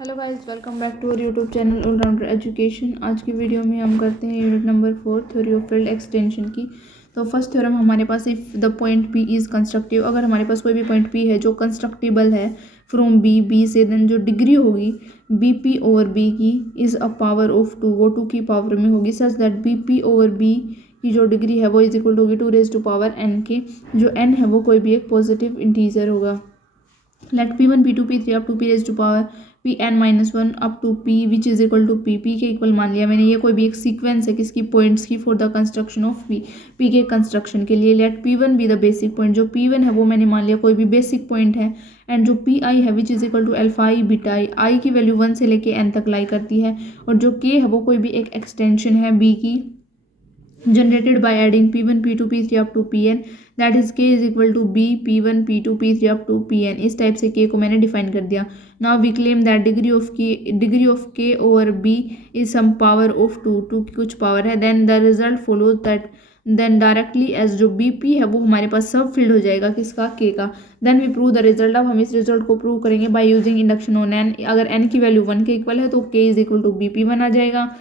Hello guys, welcome back to our YouTube channel all rounder education. आज की video में हम करते हैं unit number 4 theory of field extension की। तो फर्स्ट थ्योरम हमारे पास, if the point P is constructive, अगर हमारे पास कोई भी पॉइंट पी है जो कंस्ट्रक्टिबल है फ्रॉम बी से, देन जो डिग्री होगी बी पी ओवर बी की इज़ अ पावर ऑफ 2, वो 2 की पावर में होगी, such that B P over B की जो डिग्री है वो इज इक्वल टू होगी 2 रेज टू पावर एन के, जो एन है वो कोई भी एक पॉजिटिव इंटीजर होगा। Let p1 p2 p3 up to p raise to power pn-1 up to p which is equal to p के इक्वल मान लिया मैंने। ये कोई भी एक सीक्वेंस है किसकी, पॉइंट्स की, for the construction of p के कंस्ट्रक्शन के लिए। Let p1 be the basic point, जो p1 है वो मैंने मान लिया कोई भी बेसिक पॉइंट है, एंड जो pi है which is equal to alpha i beta i की वैल्यू 1 से लेके n तक लाई करती है, और जो k है वो कोई भी एक एक्सटेंशन है b की generated by adding p1 p2 p3 up to pn, that is k is equal to b p1 p2 p3 up to pn। इस टाइप से k को मैंने डिफाइन कर दिया। Now we claim that degree of k over b is some power of 2 की कुछ power है, then the result follow that, then directly as जो बी पी है वो हमारे पास सब फील्ड हो जाएगा किसका, k का। Then we prove the result. अब हम इस रिजल्ट को प्रूव करेंगे by using induction on n। अगर n की वैल्यू 1 के इक्वल है तो k is equal to B P one आ जाएगा।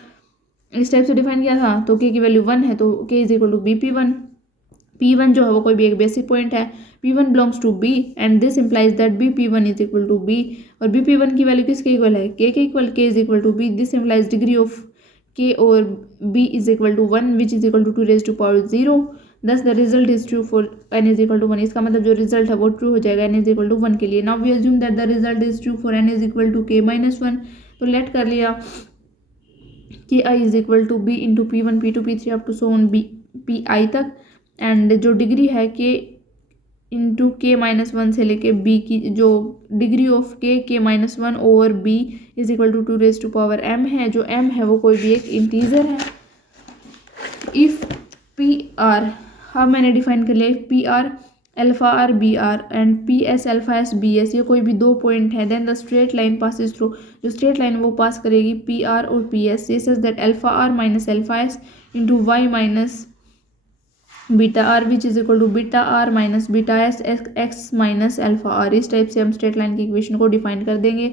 इस टाइप से डिफाइन किया था, तो k की वैल्यू 1 है तो k is equal to B P one. p1 जो है वो कोई भी एक बेसिक पॉइंट है, p1 belongs to b and this implies that B P one is equal to b, और बी पी वन की वैल्यू किसके इक्वल है, k के equal, k is equal to b। This implies degree of k और b is equal to 1 which is equal to 2 raise to power 0। Thus the result is true for n is equal to 1। इसका मतलब जो result है वो true हो जाएगा n is equal to 1 के लिए। Now we assume that the result is true for n is equal to k minus 1। तो लेट कर लिया कि i is equal to b into p one p two p three up to so on b p i तक, and जो degree है k into के minus 1 से लेके b की जो degree of k minus 1 over b is equal to 2 raise to power m है, जो m है वो कोई भी एक इंटीजर है। इफ पी आर, अब मैंने डिफाइन कर लिया p r alpha r b r and p s alpha s b s, ये कोई भी दो पॉइंट है, then the straight line passes through, जो स्ट्रेट लाइन वो पास करेगी पी आर और पी एस से, such that alpha are minus alpha s into y minus beta r which is equal to beta are minus beta s x minus alpha r. इस type से हम straight line की equation को define कर देंगे।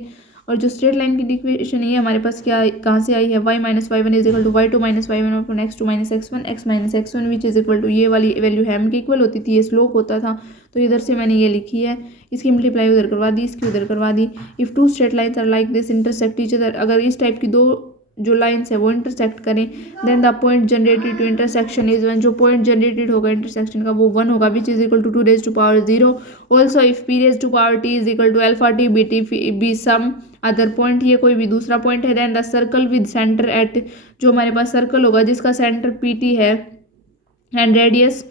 और जो स्ट्रेट लाइन की इक्वेशन ये हमारे पास क्या कहाँ से आई है, y minus y one is equal to y two minus y one upon x two minus x minus x one which is equal to, ये वाली वैल्यू हैम के इक्वल होती थी, ये स्लोप होता था, तो इधर से मैंने ये लिखी है, इसकी मल्टीप्लाई उधर करवा दी, इसकी उधर करवा दी। If two straight lines are like this intersect each other, अगर इस टाइप की दो जो लाइन्स है वो इंटरसेक्ट करें, then the point generated to intersection is 1, जो पॉइंट जनरेटेड होगा इंटरसेक्शन का वो 1 होगा which is equal to 2 raise to power 0। Also if p raise to power t is equal to alpha t b t be some other point, ये कोई भी दूसरा point है, then the circle with centre at, जो हमारे पास circle होगा जिसका सेंटर पी टी है and radius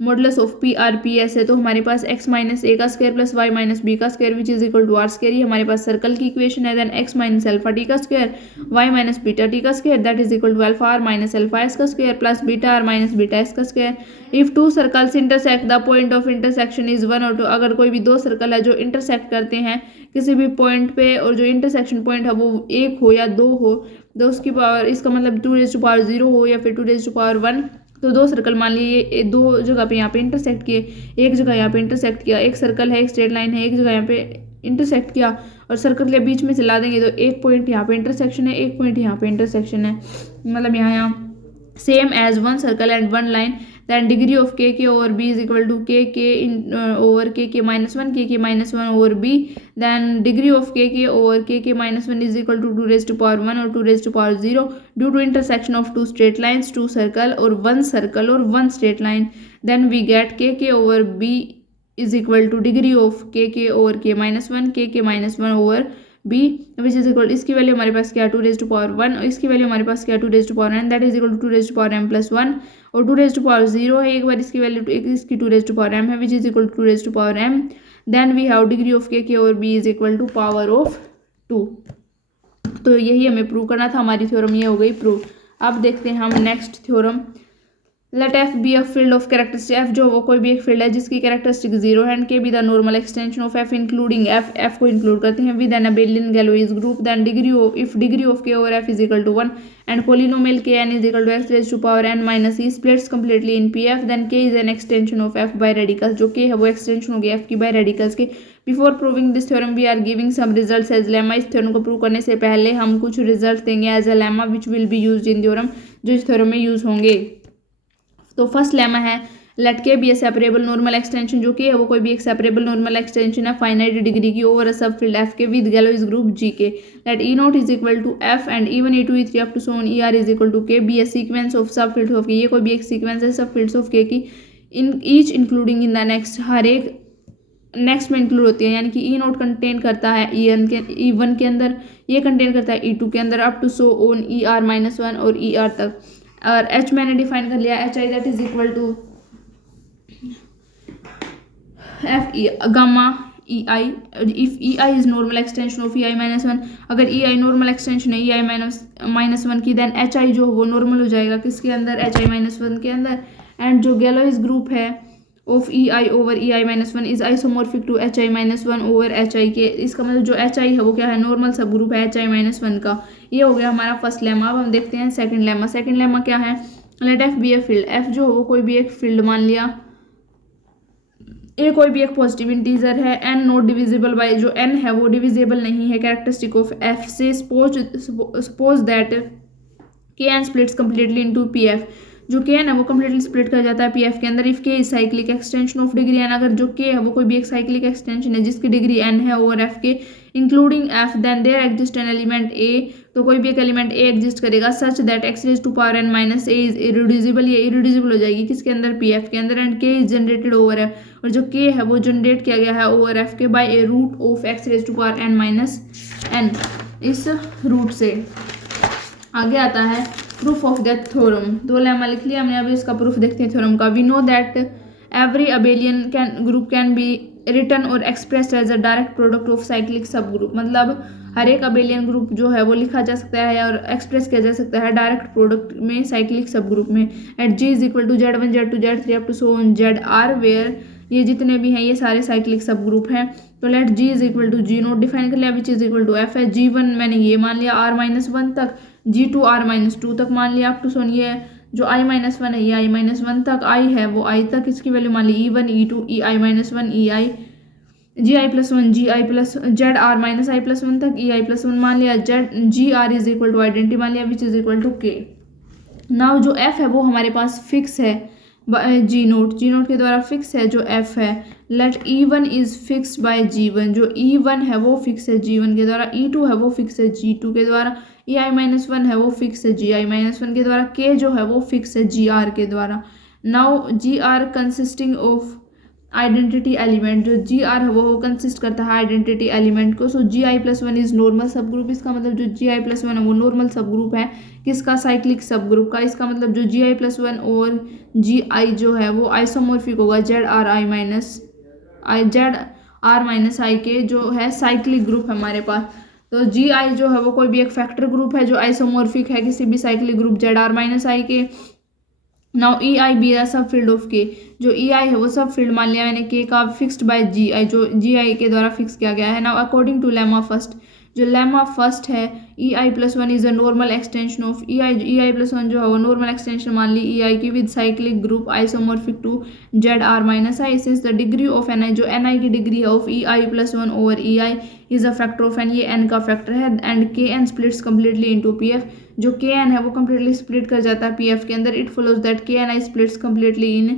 modulus of p r p s है, तो हमारे पास एक्स माइनस ए का square plus Y minus B का square which is equal to R square, ये हमारे पास सर्कल की इक्वेशन है। Then X minus alpha T का square Y minus beta T का square that is equal to alpha are minus alpha S का square plus beta are minus beta S का square. If two circles intersect the point of intersection is 1 और 2, अगर कोई भी दो circle है जो इंटरसेक्ट करते हैं किसी भी पॉइंट पे, और जो इंटरसेक्शन पॉइंट है वो 1 हो या 2 हो, तो उसकी पावर, इसका मतलब 2 रेज टू पावर 0 हो या फिर 2 रेज टू पावर 1, तो दो सर्कल मान लिए ये दो जगह पे यहाँ पे इंटरसेक्ट किए, एक जगह यहाँ पे इंटरसेक्ट किया, एक सर्कल है एक स्ट्रेट लाइन है, एक जगह यहाँ पे इंटरसेक्ट किया और सर्कल के बीच में चला देंगे तो एक पॉइंट यहाँ पे इंटरसेक्शन है, एक पॉइंट यहाँ पे इंटरसेक्शन है, मतलब यहाँ same as one circle and one line, then degree of के over B is equal to K over के minus one over B, then degree of के ओवर के minus one is equal to 2 raise to power 1 और 2 raise to power 0 due to intersection of 2 straight lines, 2 circle और 1 circle और 1 straight line. Then we get K over B is equal to degree of के over के minus one over b which is equal, इसकी value हमारे पास क्या 2 raise to power 1 और इसकी वैल्यू हमारे पास क्या 2 raise to power n, that is equal to 2 raise to power m plus 1 और 2 रेज टू पावर 0 है, एक बार इसकी वैल्यू इसकी 2 रेज टू पावर m है which is equal to 2 raise to power m। Then we have degree of के over b is equal to power of 2। तो यही हमें प्रूव करना था, हमारी थ्योरम ये हो गई प्रूव। अब देखते हैं हम next theorem let F be a field of characteristic, F जो वो कोई भी एक फील्ड है जिसकी कैरेक्टरिस्टिक जीरो है, and K be the normal extension of F including F, F को इंक्लूड करते हैं with an abelian Galois group, then degree of if degree of के over F is equal to 1 and polynomial K N is equal to X raise to power N minus E splits completely in P F, then K is an extension of F by radicals, जो K है वो extension होगी F की by radicals के। Before proving this theorem we are giving some results as lemma, इस theorem को prove करने से पहले हम कुछ रिजल्ट देंगे as a lemma which will be used in theorem, जो इस थ्योरम में यूज होंगे। तो फर्स्ट लेमा है लेट के be a separable normal extension, जो कि है वो कोई भी एक सेपरेबल नॉर्मल एक्सटेंशन है फाइनाइट डिग्री की over a sub field f के विद गैलोइज ग्रुप जी के। Let e not is equal to f and e one E two e three up to so on e r is equal to k be a sequence of sub fields of k, ये कोई भी एक sequence है सब fields of K की, in each including in the next, हर एक next में इंक्लूड होती है, यानी कि ई नोट कंटेन करता है ई एन के ई वन के अंदर, ये कंटेन करता है ई टू के अंदर up to so on e r minus one और ई आर तक। और एच मैंने डिफाइन कर लिया, h i that is equal to f e gamma e i, if e I is normal extension of E I minus one, अगर e i normal extension है ई आई minus one की, then h i जो वो normal हो जाएगा किसके अंदर, H i minus one के अंदर, एंड जो गैलोइज ग्रुप है of E i over E I minus one is isomorphic to h i minus one over h i के, इसका मतलब जो एच आई है वो क्या है, नॉर्मल सब ग्रुप है एच आई माइनस वन का। ये हो गया हमारा फर्स्ट लेमा। अब हम देखते हैं सेकंड लेमा। सेकंड लेमा क्या है, let F be a field, f जो हो वो कोई भी एक फील्ड मान लिया, ए कोई भी एक पॉजिटिव इंटीजर है, एन नॉट डिविजिबल बाय, जो एन है वो डिविजिबल नहीं है कैरेक्टरिस्टिक ऑफ एफ से, suppose that k N splits completely into p F, जो के एन है वो कम्प्लीटली स्प्लिट कर जाता है पी एफ के अंदर if k is cyclic extension of degree n, अगर जो के है वो कोई भी एक साइक्लिक एक्सटेंशन है जिसकी डिग्री एन है over F K including F, then there exist an element A, तो कोई भी एक एलिमेंट ए एग्जिस्ट करेगा such that X raise to power N minus A is irreducible, ये इरिड्यूसिबल हो जाएगी किसके अंदर, पी एफ के अंदर, एंड के इज जनरेटेड ओवर एफ, और जो के है वो जनरेट किया गया है over F k by a root of x raise to power N minus n, इस रूट से। आगे आता है प्रूफ ऑफ दैट थ्योरम, दो लेमा लिख लिया हमने, अभी इसका प्रूफ देखते हैं थ्योरम का। We know that every abelian group can be written or expressed as a direct product of cyclic सब ग्रुप, मतलब हर एक अबेलियन ग्रुप जो है वो लिखा जा सकता है और एक्सप्रेस किया जा सकता है डायरेक्ट प्रोडक्ट में साइक्लिक सब ग्रुप में, at g is equal to z one z two z three up to so on z r, where ये जितने भी हैं ये सारे साइक्लिक सब ग्रुप हैं। तो let g is equal to g not define कर लिया which is equal to f है, जी वन मैंने ये मान लिया आर माइनस वन तक, जी टू आर माइनस टू तक मान लिया, अप टू सोन ये जो आई माइनस वन है ये आई माइनस वन तक, आई है वो आई तक, इसकी वैल्यू मान ली E one E two E I minus one E I, G I plus one G I plus Z R minus I plus one तक ई आई प्लस वन मान लिया, Z G R is equal to identity मान लिया which is equal to K. Now जो F है वो हमारे पास fix है जी नोट के द्वारा फिक्स है जो एफ है, let e one is fix by g one, जो ई वन है वो फिक्स है जी वन के द्वारा, ई टू है वो फिक्स है जी टू के द्वारा, ई आई माइनस वन है वो फिक्स है जी आई माइनस वन के द्वारा, के जो है वो फिक्स है जी आर के द्वारा। Now g r consisting of identity element, जो जी आर है वो कंसिस्ट करता है आइडेंटिटी एलिमेंट को, सो जी I plus one is normal सब ग्रुप, इसका मतलब जो जी आई प्लस वन है वो नॉर्मल सब ग्रुप है किसका, साइक्लिक सब ग्रुप का, इसका मतलब जो जी आई प्लस वन और जी आई जो है वो आइसोमॉर्फिक होगा Z R I minus I, Z R minus I के जो है साइक्लिक ग्रुप है हमारे पास। तो जी आई जो है वो कोई भी एक फैक्टर ग्रुप है जो आइसोमॉर्फिक है किसी भी cyclic group Z R minus I के। Now E I be sub field of K, जो ई आई है वो सब फील्ड मान लिया मैंने के का फिक्स्ड बाय जी आई, जो जी आई के द्वारा फिक्स किया गया है। Now according to lemma first, जो लेमा फर्स्ट है ई I plus one is a normal extension of E I plus one जो है वो नॉर्मल एक्सटेंशन मान ली ई आई की with cyclic group isomorphic to Z R minus I, since the degree of N I, जो N I की degree है of E I plus one over E I is a factor of N, ये N का factor है, and K N splits completely into P F, जो के N है वो कम्प्लीटली स्प्लिट कर जाता है पी एफ के अंदर, it follows that k n i splits completely in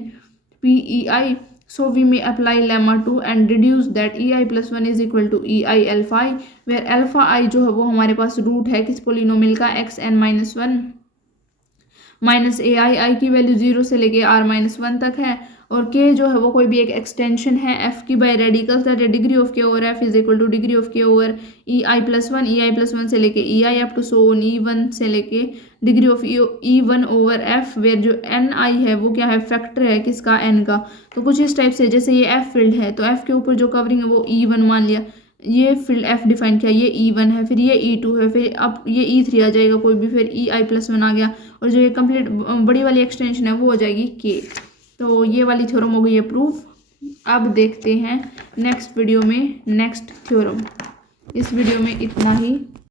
p e i, so we may apply lemma 2 and deduce that ei plus 1 is equal to ei alpha I, where alpha I जो है वो हमारे पास root है किस polynomial का X N minus one minus A I की value 0 से लेके r माइनस वन तक है, और k जो है वो कोई भी एक एक्सटेंशन है f की by radicals, that degree of k over f is equal to degree of k over E I plus one से लेके E I up to so on E one से लेके degree of E one over F, where जो N I है वो क्या है, factor है किसका, एन का। तो कुछ इस टाइप से, जैसे ये एफ फील्ड है तो एफ के ऊपर जो कवरिंग है वो ई वन मान लिया, ये फील्ड एफ डिफाइन किया, ये E1 है, फिर ये E2 है, फिर अब ये E3 आ जाएगा कोई भी, फिर EI+1 आ गया, और जो ये कंप्लीट बड़ी वाली एक्सटेंशन है वो हो जाएगी K। तो ये वाली थ्योरम हो गई है प्रूफ। अब देखते हैं नेक्स्ट वीडियो में नेक्स्ट थ्योरम। इस वीडियो में इतना ही।